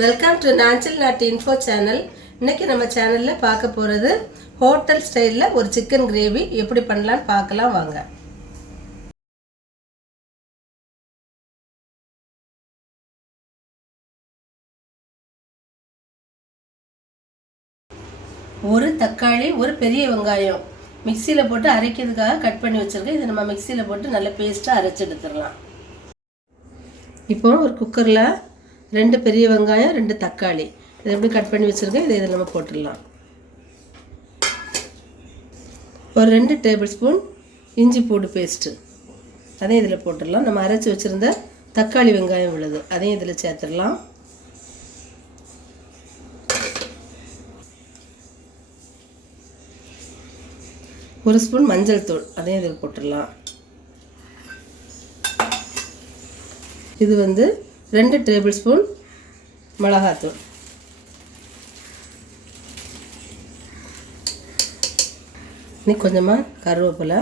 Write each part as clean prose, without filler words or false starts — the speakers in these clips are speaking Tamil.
வெல்கம் டு நாஞ்சில் நாட்டு இன்ஃபோ சேனல். இன்னைக்கு நம்ம சேனலில் பார்க்க போகிறது ஹோட்டல் ஸ்டைலில் ஒரு சிக்கன் கிரேவி எப்படி பண்ணலான்னு பார்க்கலாம் வாங்க. ஒரு தக்காளி, ஒரு பெரிய வெங்காயம் மிக்சியில் போட்டு அரைக்கிறதுக்காக கட் பண்ணி வச்சுருக்கேன். இதை நம்ம மிக்சியில் போட்டு நல்ல பேஸ்ட்டாக அரைச்சி எடுத்துடலாம். இப்போ ஒரு குக்கரில் 2 பெரிய வெங்காயம், 2 தக்காளி இதை எப்படி கட் பண்ணி வச்சுருக்கேன். இதை நம்ம போட்டுடலாம். ஒரு 2 டேபிள் ஸ்பூன் இஞ்சி பூண்டு பேஸ்ட்டு அதையும் இதில் போட்டுடலாம். நம்ம அரைச்சி வச்சுருந்த தக்காளி வெங்காயம் விழுது அதையும் இதில் சேர்த்துடலாம். ஒரு ஸ்பூன் மஞ்சள் தூள் அதையும் இதில் போட்டுடலாம். இது 2 டேபிள் ஸ்பூன் மிளகாத்தூள். இன்னும் கொஞ்சமாக கருவேப்பிலை.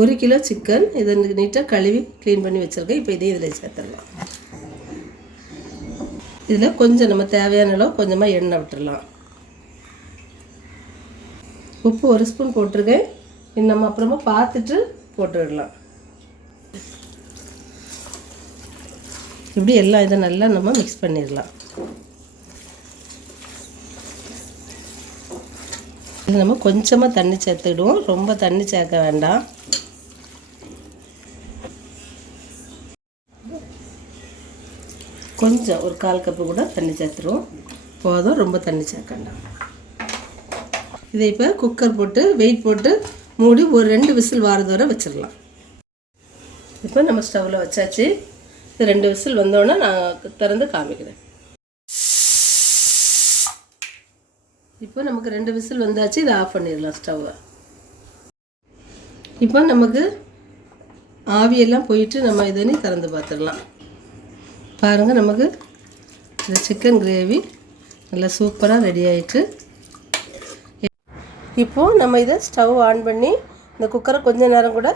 1 கிலோ சிக்கன் இதை நீட்டாக கழுவி க்ளீன் பண்ணி வச்சுருக்கேன். இப்போ இதையும் இதில் சேர்த்துடலாம். இதில் கொஞ்சம் நம்ம தேவையான அளவு கொஞ்சமாக எண்ணெய் விட்டுடலாம். உப்பு 1 ஸ்பூன் போட்டிருக்கேன். இது நம்ம அப்புறமா பார்த்துட்டு போட்டுவிடலாம். இப்படி எல்லாம் இதை நல்லா நம்ம மிக்ஸ் பண்ணிடலாம். இது நம்ம கொஞ்சமாக தண்ணி சேர்த்துக்கிடுவோம். ரொம்ப தண்ணி சேர்க்க வேண்டாம். கொஞ்சம் ஒரு 1/4 கப்பு கூட தண்ணி சேர்த்துருவோம். போதும், ரொம்ப தண்ணி சேர்க்க வேண்டாம். இதை இப்போ குக்கர் போட்டு வெயிட் போட்டு மூடி ஒரு 2 விசில் வாரது வரை வச்சிடலாம். இப்போ நம்ம ஸ்டவ்வில் வச்சாச்சு. இது 2 விசில் வந்தோடனே நான் திறந்து காமிக்கிறேன். இப்போ நமக்கு 2 விசில் வந்தாச்சு. இதை ஆஃப் பண்ணிடலாம் ஸ்டவ்வை. இப்போ நமக்கு ஆவியெல்லாம் போயிட்டு நம்ம இதனி திறந்து பார்த்துடலாம். பாருங்கள், நமக்கு இந்த சிக்கன் கிரேவி நல்லா சூப்பராக ரெடி ஆகிட்டு. இப்போது நம்ம இதை ஸ்டவ் ஆன் பண்ணி இந்த குக்கரை கொஞ்சம் நேரம் கூட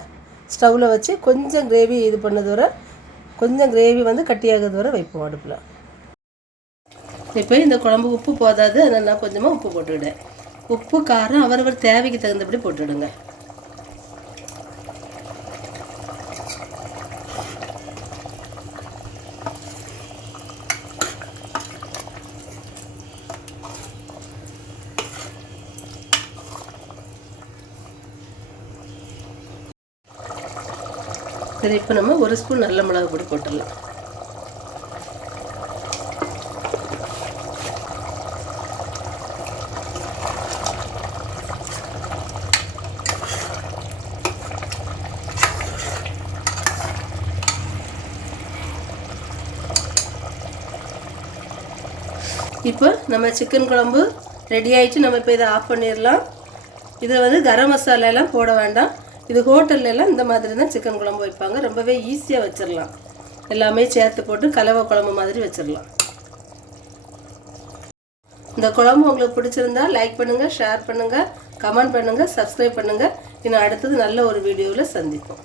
ஸ்டவ்வில் வச்சு கொஞ்சம் கிரேவி இது பண்ணது வரை, கொஞ்சம் கிரேவி கட்டியாகிறது வரை வைப்போம் அடுப்பில். இப்போ இந்த குழம்பு உப்பு போதாது, அதனால் நான் கொஞ்சமாக உப்பு போட்டுவிடுறேன். உப்பு காரம் அவரவர் தேவைக்கு தகுந்தபடி போட்டுவிடுங்க. சரி, இப்போ நம்ம 1 ஸ்பூன் நல்ல மிளகு பொடி போட்டுடலாம். இப்போ நம்ம சிக்கன் குழம்பு ரெடி ஆகிட்டு நம்ம இப்போ இதை ஆஃப் பண்ணிடலாம். இதை கரம் மசாலாலாம் போட வேண்டாம். இது ஹோட்டல்லாம் இந்த மாதிரி தான் சிக்கன் குழம்பு வைப்பாங்க. ரொம்பவே ஈஸியாக வச்சிடலாம். எல்லாமே சேர்த்து போட்டு கலவை குழம்பு மாதிரி வச்சிடலாம். இந்த குழம்பு உங்களுக்கு பிடிச்சிருந்தா லைக் பண்ணுங்கள், ஷேர் பண்ணுங்கள், கமெண்ட் பண்ணுங்கள், சப்ஸ்கிரைப் பண்ணுங்கள். இன்னும் அடுத்தது நல்ல ஒரு வீடியோவில் சந்திப்போம்.